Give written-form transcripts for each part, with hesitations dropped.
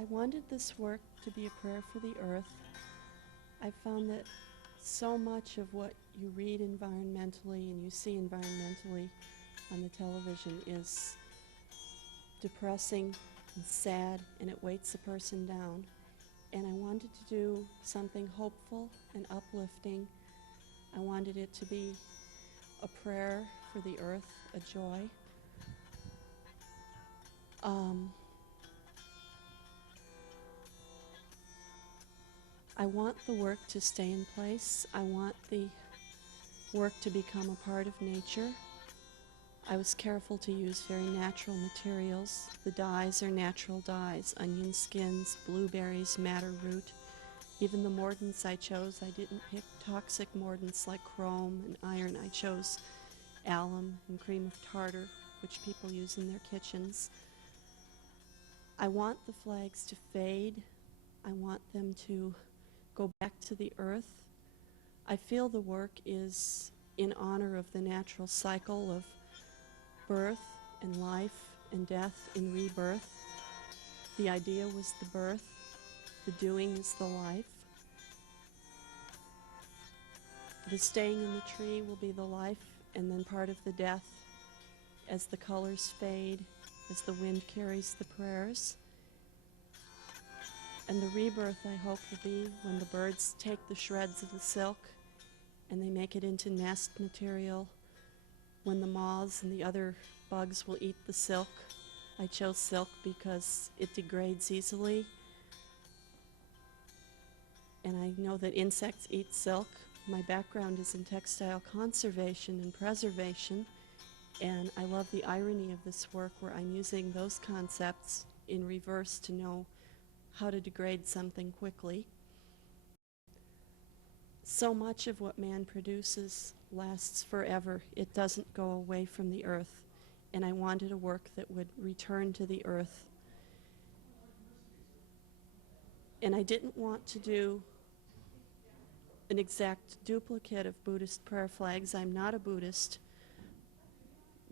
I wanted this work to be a prayer for the earth. I found that so much of what you read environmentally and you see environmentally on the television is depressing and sad, and it weights a person down. And I wanted to do something hopeful and uplifting. I wanted it to be a prayer for the earth, a joy. I want the work to stay in place. I want the work to become a part of nature. I was careful to use very natural materials. The dyes are natural dyes, onion skins, blueberries, madder root. Even the mordants I chose, I didn't pick toxic mordants like chrome and iron. I chose alum and cream of tartar, which people use in their kitchens. I want the flags to fade. I want them to go back to the earth. I feel the work is in honor of the natural cycle of birth and life and death and rebirth. The idea was the birth, the doing is the life. The staying in the tree will be the life, and then part of the death as the colors fade, as the wind carries the prayers. And the rebirth, I hope, will be when the birds take the shreds of the silk and they make it into nest material, when the moths and the other bugs will eat the silk. I chose silk because it degrades easily, and I know that insects eat silk. My background is in textile conservation and preservation, and I love the irony of this work where I'm using those concepts in reverse to know how to degrade something quickly. So much of what man produces lasts forever. It doesn't go away from the earth, and I wanted a work that would return to the earth. And I didn't want to do an exact duplicate of Buddhist prayer flags. I'm not a Buddhist,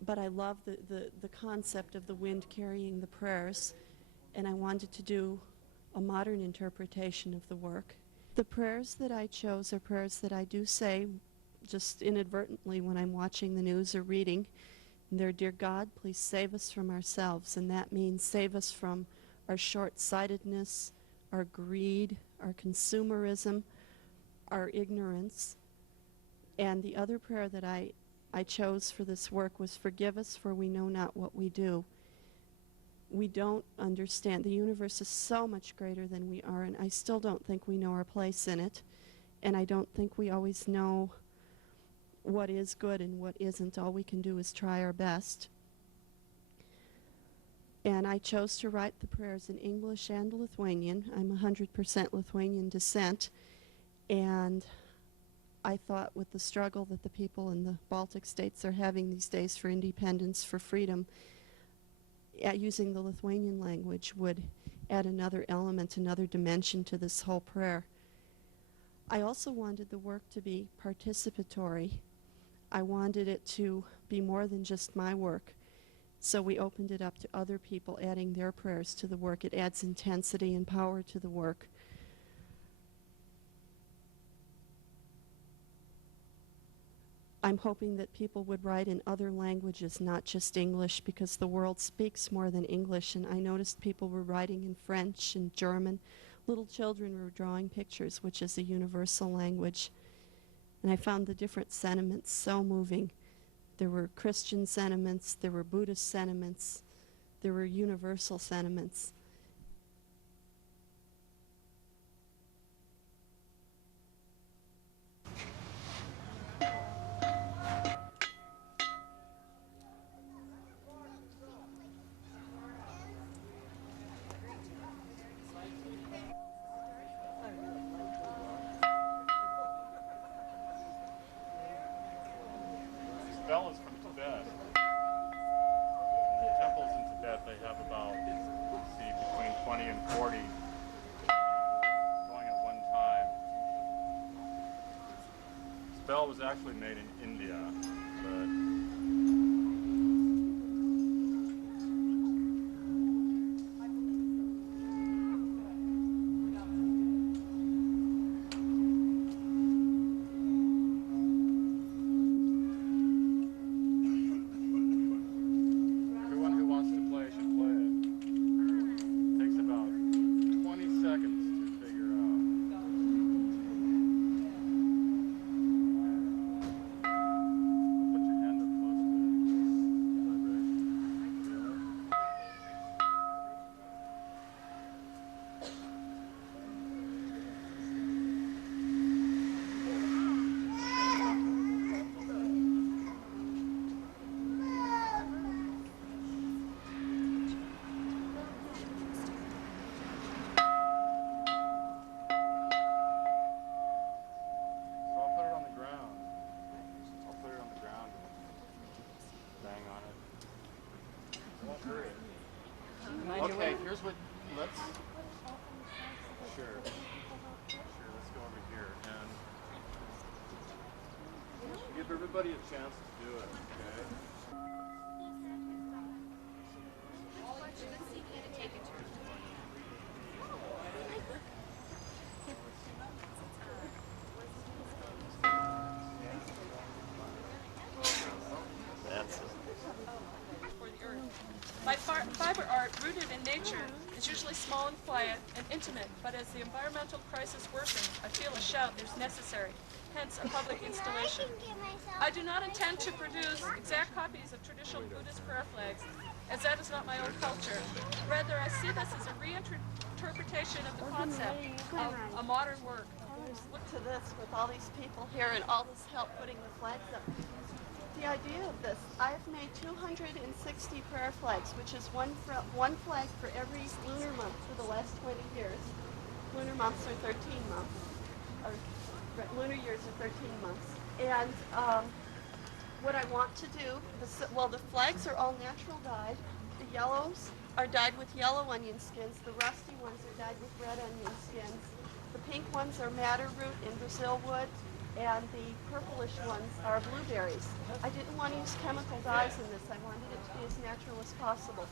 but I love the concept of the wind carrying the prayers, and I wanted to do a modern interpretation of the work. The prayers that I chose are prayers that I do say just inadvertently when I'm watching the news or reading. And they're, "Dear God, please save us from ourselves," and that means save us from our short-sightedness, our greed, our consumerism, our ignorance. And the other prayer that I chose for this work was, "Forgive us, for we know not what we do." We don't understand. The universe is so much greater than we are, and I still don't think we know our place in it. And I don't think we always know what is good and what isn't. All we can do is try our best. And I chose to write the prayers in English and Lithuanian. I'm 100% Lithuanian descent, and I thought with the struggle that the people in the Baltic states are having these days for independence, for freedom, using the Lithuanian language would add another element, another dimension to this whole prayer. I also wanted the work to be participatory. I wanted it to be more than just my work. So we opened it up to other people adding their prayers to the work. It adds intensity and power to the work. I'm hoping that people would write in other languages, not just English, because the world speaks more than English, and I noticed people were writing in French and German. Little children were drawing pictures, which is a universal language. And I found the different sentiments so moving. There were Christian sentiments, there were Buddhist sentiments, there were universal sentiments. Bell is from Tibet. In the temples in Tibet, they have about, between 20 and 40 going at one time. This bell was actually made in India, but give everybody a chance to do it, okay? My fiber art, rooted in nature, is usually small and quiet and intimate, but as the environmental crisis worsens, I feel a shout is necessary, hence a public installation. I do not intend to produce exact copies of traditional Buddhist prayer flags, as that is not my own culture. Rather, I see this as a reinterpretation of the concept of a modern work. Look to this with all these people here and all this help putting the flags up. The idea of this, I've made 260 prayer flags, which is one flag for every lunar month for the last 20 years. Lunar months are 13 months, or lunar years are 13 months. And what I want to do, the flags are all natural dyed. The yellows are dyed with yellow onion skins. The rusty ones are dyed with red onion skins. The pink ones are madder root and Brazil wood. And the purplish ones are blueberries. I didn't want to use chemical dyes in this. I wanted it to be as natural as possible.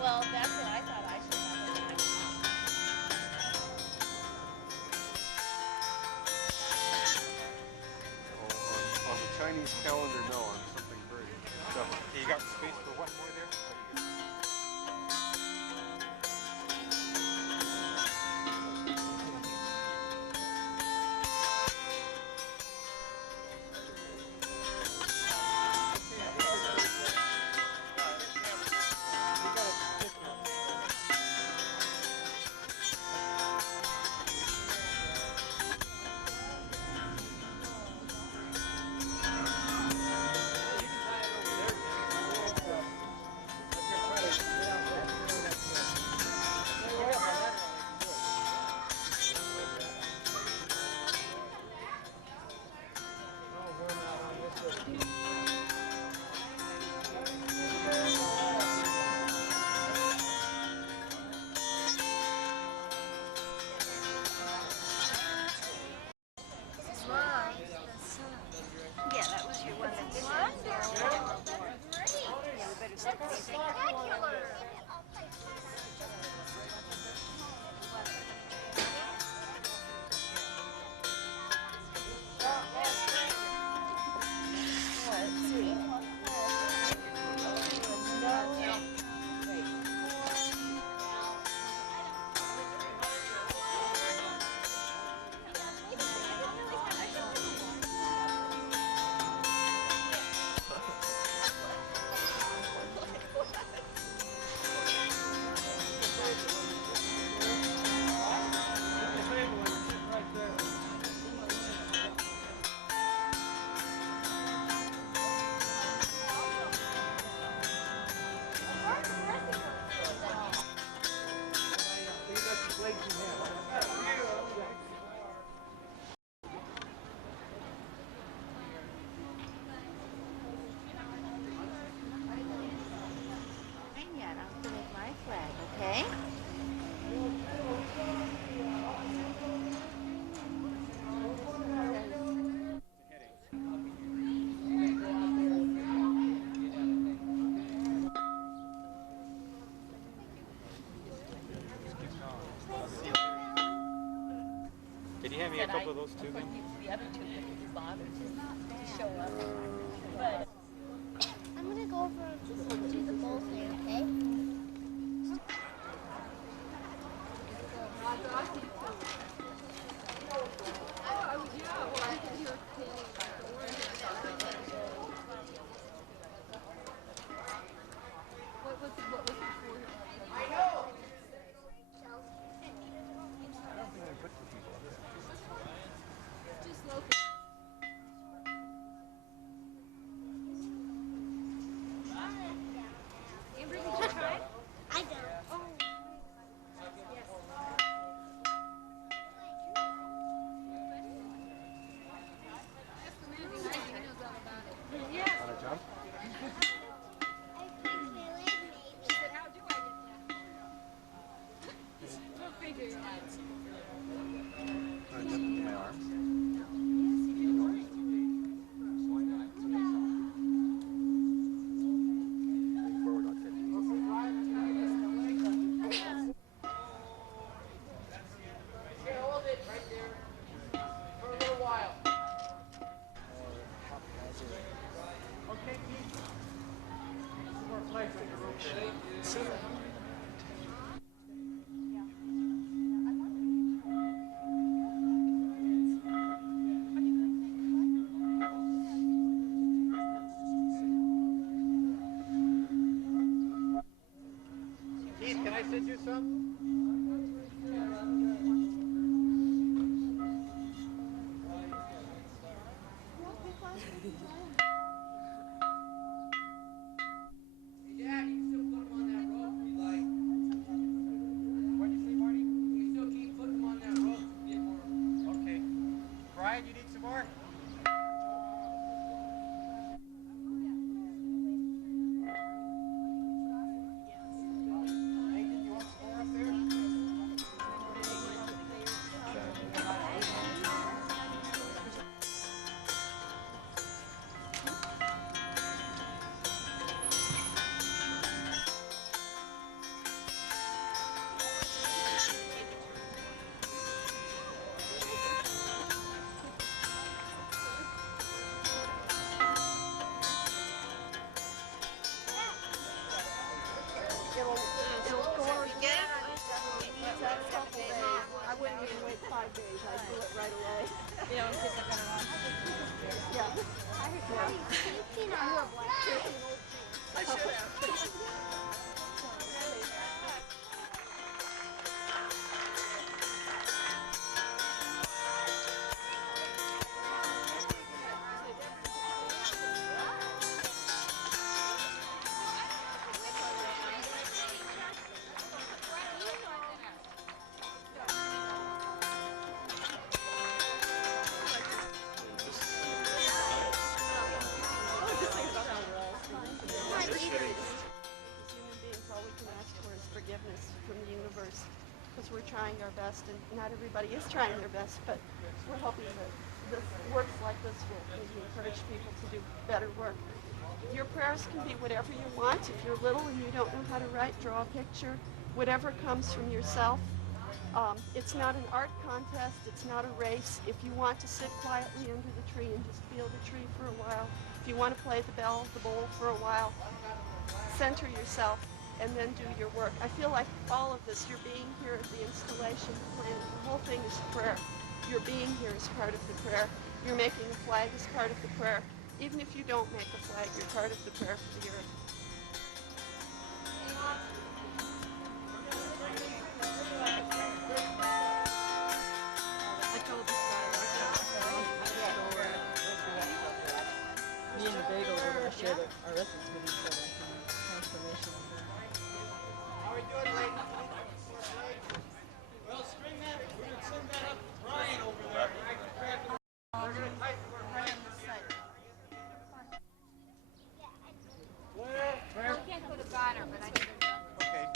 Well, that's what I thought I should have. On the Chinese calendar, no, on something very separate. Okay, you got space for one more there? Yeah, that was your one that did that. Great. Yeah, we better set these spectacular. Let's see. Yet I'll put in my flag, okay? Can you hand me a couple of those too? The other two couldn't bother to show up. But I'm gonna go over and do the bowl thing, okay? send you some? What did you say, Marty? You still keep putting them on that rope to get more. Okay. Brian, you need some more? Nathan, you want some more up there? It'll coordinate. That's a couple days. I wouldn't even wait 5 days. I'd do it right away. Yeah, in case I got it on. Yeah. I should have. As human beings, all we can ask for is forgiveness from the universe, because we're trying our best, and not everybody is trying their best, but we're hoping that this works like this will maybe encourage people to do better work. Your prayers can be whatever you want. If you're little and you don't know how to write, draw a picture, whatever comes from yourself. It's not an art contest, it's not a race. If you want to sit quietly under the tree and just feel the tree for a while, if you want to play the bowl for a while, center yourself and then do your work. I feel like all of this, your being here at the installation plan, the whole thing is prayer. Your being here is part of the prayer. You're making a flag is part of the prayer. Even if you don't make a flag, you're part of the prayer for the earth. I told this guy, me and the bagel were going to share our recipes with each other. Transformation. How are we doing, ladies? Well, string that. We're going to send that up to Brian over there. We're going to type for Brian this side. Where? I can't go to Bonner, but I can go down. Okay.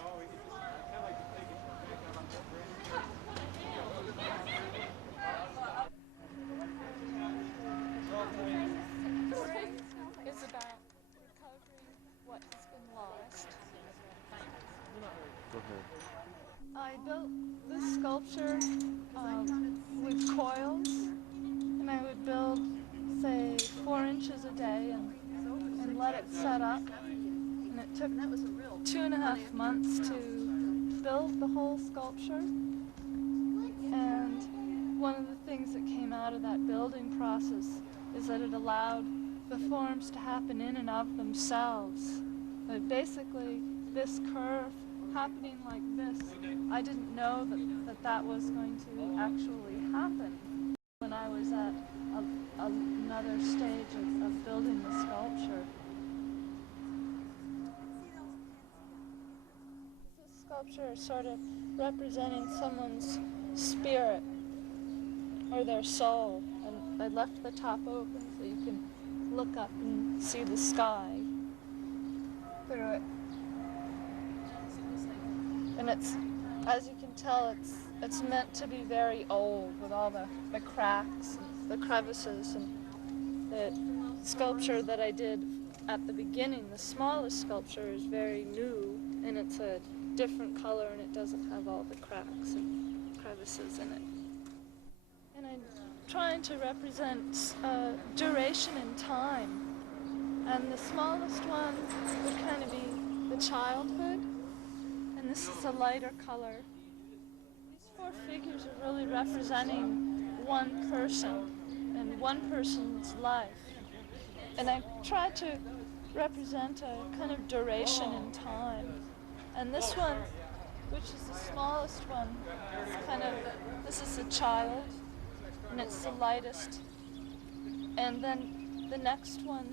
No, we can just kind of like to take it from It's about recovering what has been lost. I built this sculpture with coils, and I would build, say, 4 inches a day and let it set up. And it took 2.5 months to build the whole sculpture. And one of the things that came out of that building process is that it allowed the forms to happen in and of themselves. But basically, this curve happening like this, I didn't know that was going to actually happen when I was at another stage of building the sculpture. This sculpture is sort of representing someone's spirit or their soul, and I left the top open so you can look up and see the sky through it. And it's, as you can tell, it's meant to be very old with all the cracks, and the crevices, and the sculpture that I did at the beginning, the smallest sculpture, is very new, and it's a different color, and it doesn't have all the cracks and crevices in it. And I'm trying to represent duration in time, and the smallest one would kind of be the childhood, and this is a lighter color. These 4 figures are really representing one person and one person's life. And I tried to represent a kind of duration in time. And this one, which is the smallest one, is kind of, this is a child, and it's the lightest. And then the next one,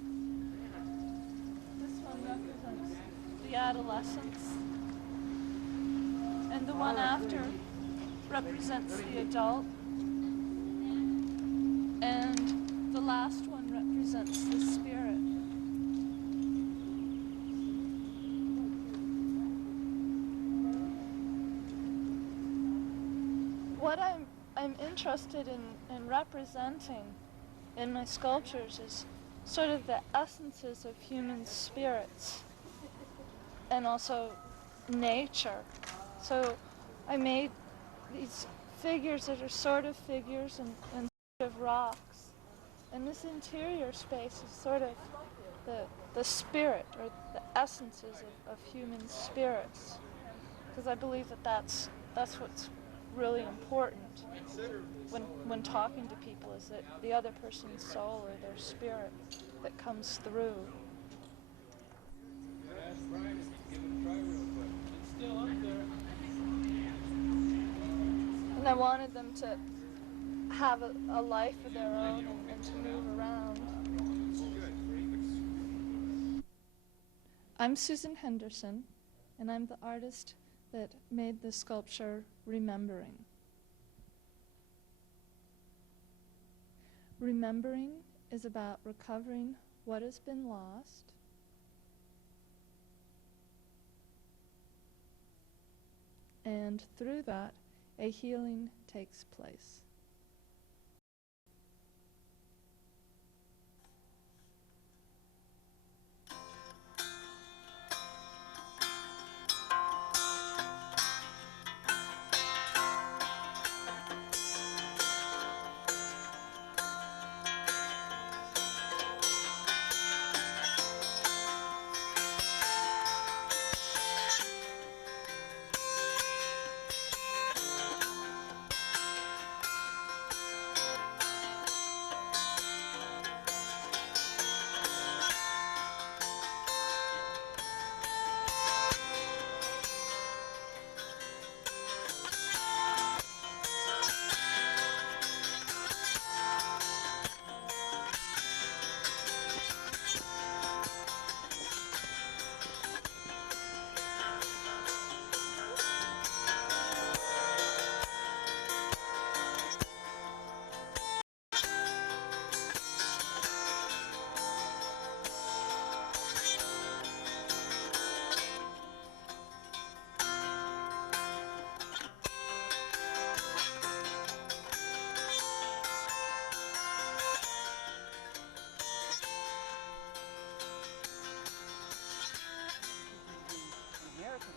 this one represents the adolescence. And the one after represents the adult. And the last one represents the spirit. What I'm interested in representing in my sculptures is sort of the essences of human spirits and also nature. So I made these figures that are sort of figures and sort of rocks. And this interior space is sort of the spirit or the essences of human spirits. Because I believe that that's what's really important when talking to people, is that the other person's soul or their spirit that comes through. And I wanted them to have a life of their own and to move around. I'm Susan Henderson, and I'm the artist that made the sculpture Remembering. Remembering is about recovering what has been lost, and through that, a healing takes place.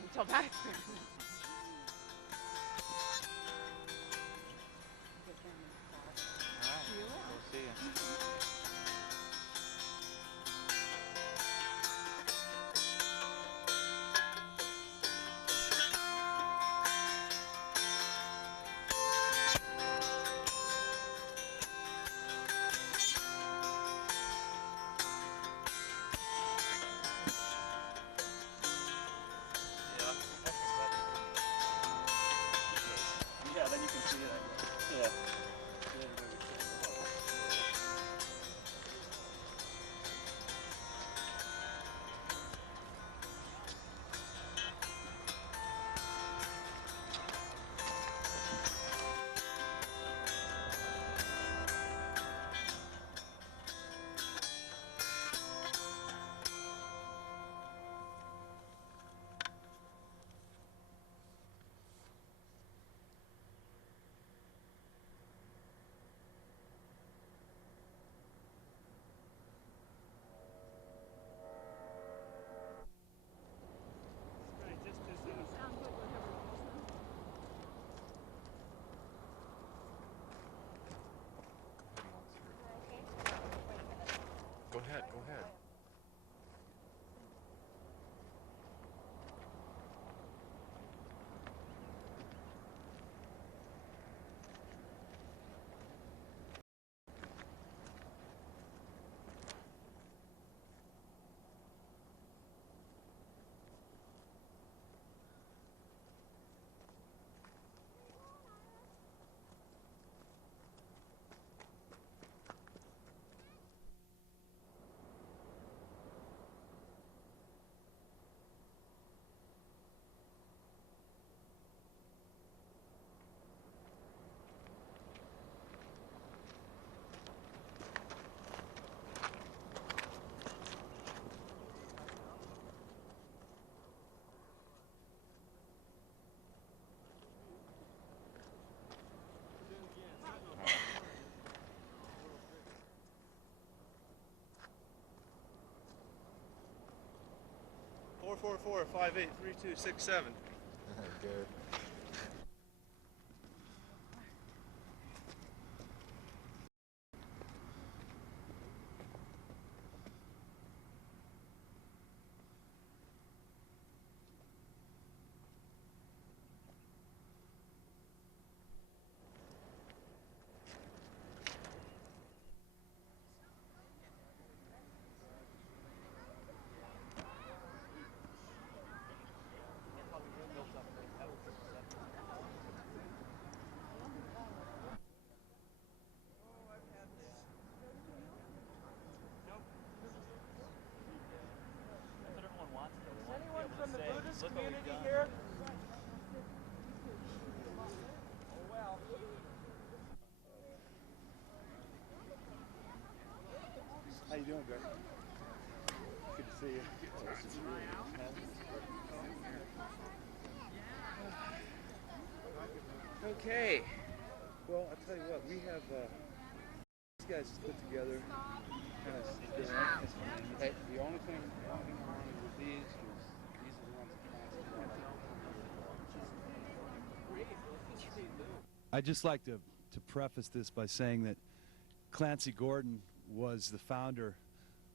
Until back. We'll see you. Yeah. 4, 5, 8, 3, 2, 6, 7. Good. Anyone from the Buddhist community here? Oh well. How you doing, Greg? Good to see you. Okay. Well, I'll tell you what, we have these guys just put together kind of hey, the only thing I wanted with these was these are the ones that I'd just like to preface this by saying that Clancy Gordon was the founder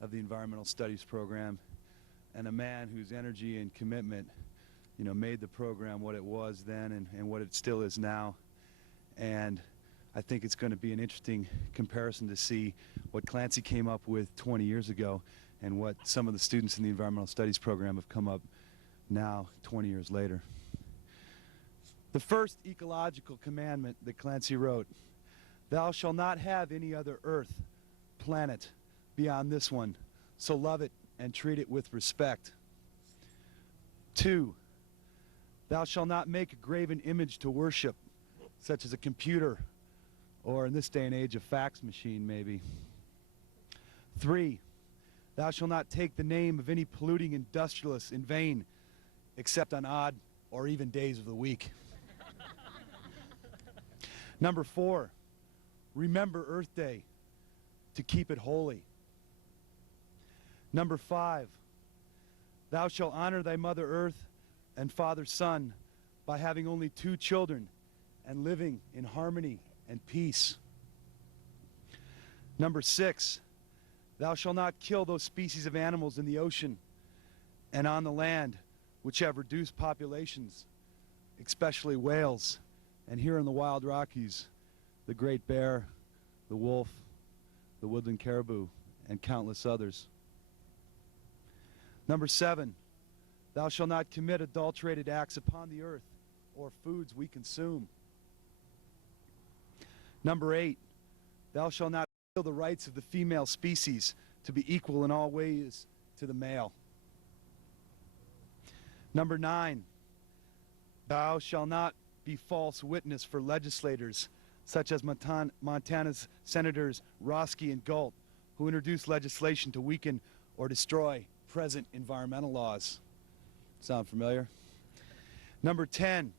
of the Environmental Studies program and a man whose energy and commitment, you know, made the program what it was then and what it still is now. And I think it's going to be an interesting comparison to see what Clancy came up with 20 years ago and what some of the students in the Environmental Studies program have come up now 20 years later. The first ecological commandment that Clancy wrote, "Thou shalt not have any other earth, planet, beyond this one, so love it and treat it with respect." 2, thou shalt not make a graven image to worship, such as a computer, or in this day and age, a fax machine maybe. 3, thou shalt not take the name of any polluting industrialist in vain, except on odd or even days of the week. Number 4, remember Earth Day to keep it holy. Number 5, thou shalt honor thy mother earth and father sun by having only 2 children and living in harmony and peace. Number 6, thou shalt not kill those species of animals in the ocean and on the land which have reduced populations, especially whales, and here in the wild Rockies, the great bear, the wolf, the woodland caribou, and countless others. Number 7, thou shalt not commit adulterated acts upon the earth or foods we consume. Number 8, thou shalt not kill the rights of the female species to be equal in all ways to the male. Number 9, thou shalt not be false witness for legislators such as Montana's Senators Roski and Galt, who introduced legislation to weaken or destroy present environmental laws. Sound familiar? Number 10,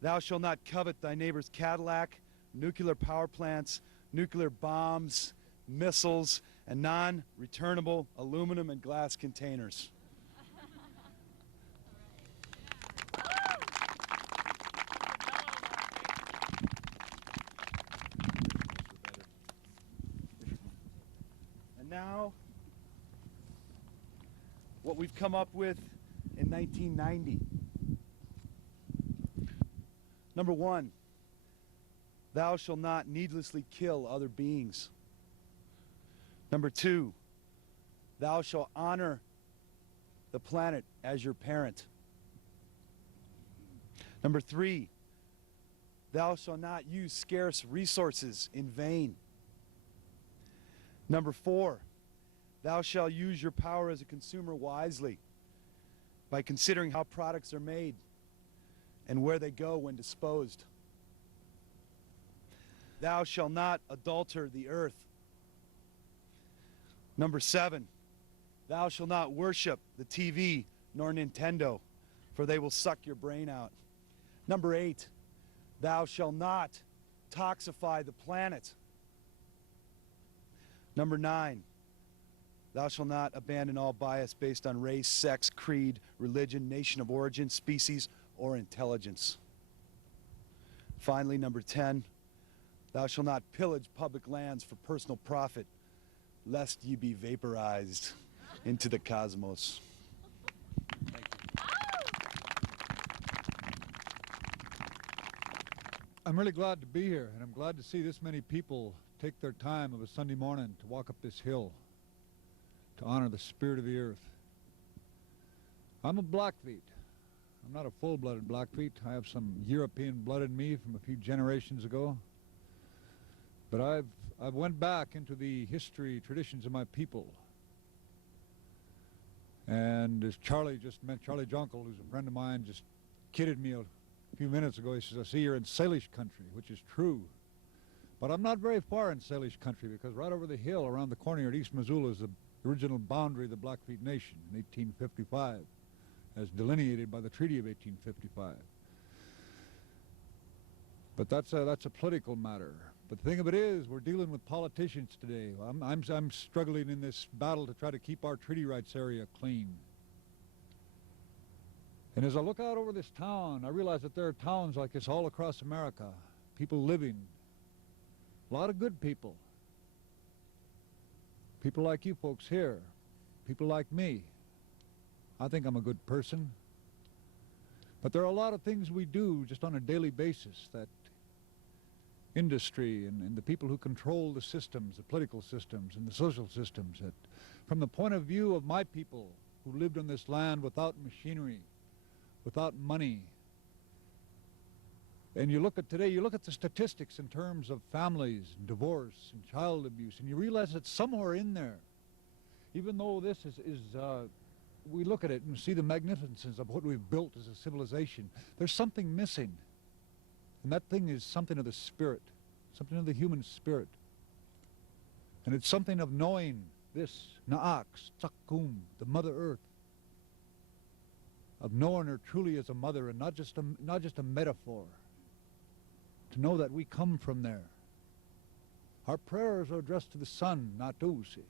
thou shalt not covet thy neighbor's Cadillac, nuclear power plants, nuclear bombs, missiles, and non-returnable aluminum and glass containers. And now, what we've come up with in 1990. Number 1, thou shalt not needlessly kill other beings. Number 2, thou shalt honor the planet as your parent. Number 3, thou shalt not use scarce resources in vain. Number 4, thou shalt use your power as a consumer wisely by considering how products are made and where they go when disposed. Thou shalt not adulter the earth. Number 7, thou shalt not worship the TV nor Nintendo, for they will suck your brain out. Number 8, thou shalt not toxify the planet. Number 9, Thou shalt not abandon all bias based on race, sex, creed, religion, nation of origin, species, or intelligence. Finally, number 10, thou shalt not pillage public lands for personal profit, lest ye be vaporized into the cosmos. Thank you. I'm really glad to be here, and I'm glad to see this many people take their time of a Sunday morning to walk up this hill to honor the spirit of the earth. I'm a Blackfeet. I'm not a full-blooded Blackfeet. I have some European blood in me from a few generations ago. But I've went back into the history, traditions of my people. And as Charlie just met, Charlie Jonkel, who's a friend of mine, just kidded me a few minutes ago. He says, I see you're in Salish country, which is true. But I'm not very far in Salish country, because right over the hill around the corner at East Missoula is the original boundary of the Blackfeet Nation in 1855, as delineated by the Treaty of 1855. But that's a political matter. But the thing of it is, we're dealing with politicians today. I'm struggling in this battle to try to keep our treaty rights area clean. And as I look out over this town, I realize that there are towns like this all across America, people living, a lot of good people. People like you folks here, people like me. I think I'm a good person. But there are a lot of things we do just on a daily basis that industry and the people who control the systems, the political systems and the social systems, that from the point of view of my people who lived on this land without machinery, without money, and you look at today, you look at the statistics in terms of families, and divorce, and child abuse, and you realize that somewhere in there, even though this we look at it and see the magnificence of what we've built as a civilization, there's something missing. And that thing is something of the spirit, something of the human spirit. And it's something of knowing this, Na'ak, Tsakum, the Mother Earth, of knowing her truly as a mother and not just a metaphor. To know that we come from there. Our prayers are addressed to the sun, not to see.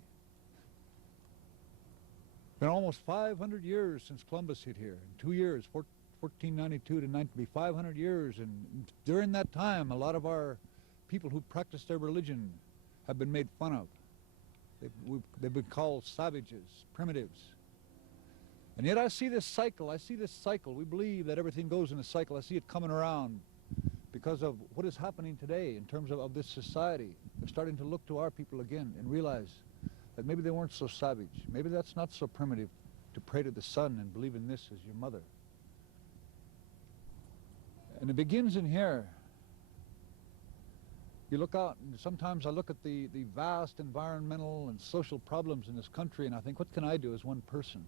It's been almost 500 years since Columbus hit here. In 2 years, 1492 to 19, 500 years. And during that time, a lot of our people who practice their religion have been made fun of. They've been called savages, primitives. And yet I see this cycle. We believe that everything goes in a cycle. I see it coming around because of what is happening today in terms of this society. They're starting to look to our people again and realize that maybe they weren't so savage. Maybe that's not so primitive to pray to the sun and believe in this as your mother. And it begins in here. You look out, and sometimes I look at the vast environmental and social problems in this country, and I think, what can I do as one person?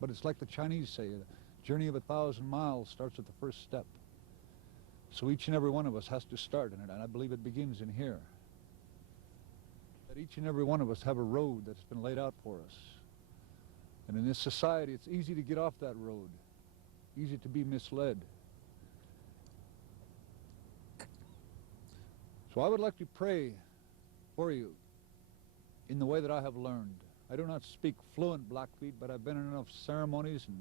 But it's like the Chinese say, a journey of 1,000 miles starts at the first step. So each and every one of us has to start in it, and I believe it begins in here. That each and every one of us have a road that's been laid out for us. And in this society, it's easy to get off that road, easy to be misled. So I would like to pray for you in the way that I have learned. I do not speak fluent Blackfeet, but I've been in enough ceremonies and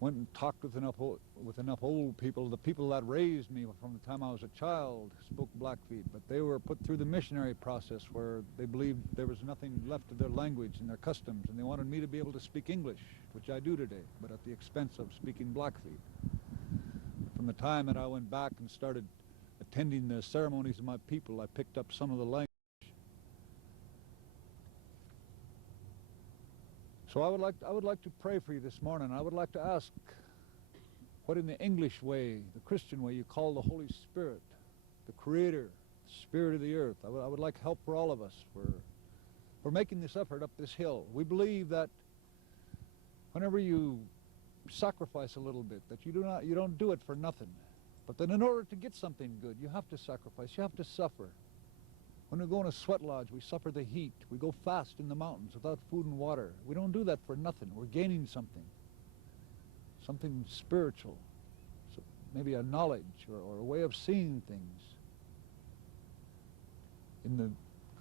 went and talked with enough old people. The people that raised me from the time I was a child spoke Blackfeet, but they were put through the missionary process where they believed there was nothing left of their language and their customs, and they wanted me to be able to speak English, which I do today, but at the expense of speaking Blackfeet. From the time that I went back and started attending the ceremonies of my people, I picked up some of the language. So I would like to pray for you this morning. I would like to ask what in the English way, the Christian way, you call the Holy Spirit, the Creator, the Spirit of the earth. I would like help for all of us for making this effort up this hill. We believe that whenever you sacrifice a little bit, that you don't do it for nothing. But that in order to get something good, you have to sacrifice, you have to suffer. When we go in a sweat lodge, we suffer the heat. We go fast in the mountains without food and water. We don't do that for nothing. We're gaining something spiritual, so maybe a knowledge or a way of seeing things. In the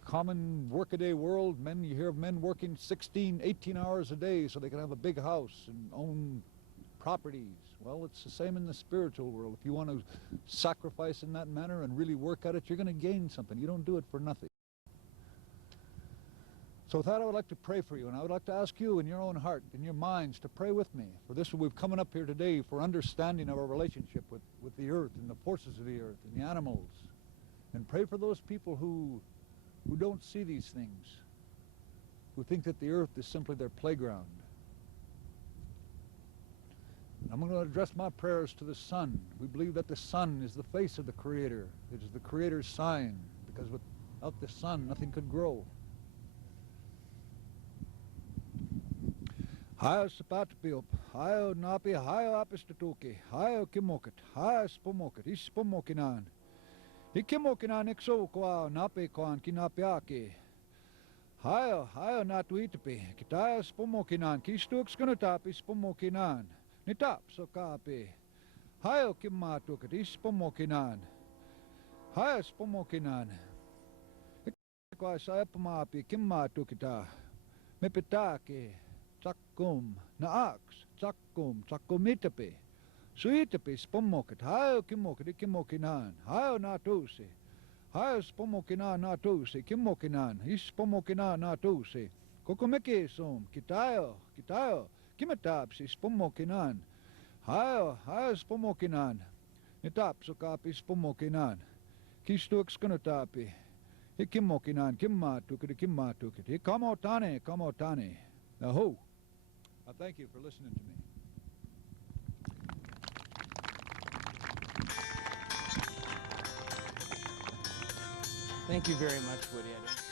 common workaday world, you hear of men working 16, 18 hours a day so they can have a big house and own properties. Well, it's the same in the spiritual world. If you want to sacrifice in that manner and really work at it, you're going to gain something. You don't do it for nothing. So with that, I would like to pray for you, and I would like to ask you in your own heart, in your minds, to pray with me. For this, we've come up here today for understanding of our relationship with the earth and the forces of the earth and the animals. And pray for those people who don't see these things, who think that the earth is simply their playground. I'm going to address my prayers to the sun. We believe that the sun is the face of the Creator. It is the Creator's sign, because without the sun, nothing could grow. Hayo sapatpiop, hayo napi, hayo apistatuki, hayo kimokit, hayo spumokit, ispumokinan. Ikimokinan ikso kwa napi kwan kinapiaki. Hayo natuitipi, kitayo spumokinan, kistuks kunatapi spumokinan. Nitap so kapi. Hayo kimatukit, ispumokinan. Hayo spumokinan. Kwa saya pamapi, kimatukita. Mepitaki. Tsakum, naaks, tsakum, tsakumitapi. Suitapi, spumokit, hayo kimokit, ikimokinan, hayo natusi. Hayo spumukinan natusi, kimokinan, ispumokinan natusi. Kukumiki sum, kitayo, kimatapsi, spumukinan. Hayo spumukinan. Nitapsukapi, spumukinan. Kistuks kunatapi. Ikimokinan, kimatukit. Ikamotane. Now, I thank you for listening to me. Thank you very much, Woody.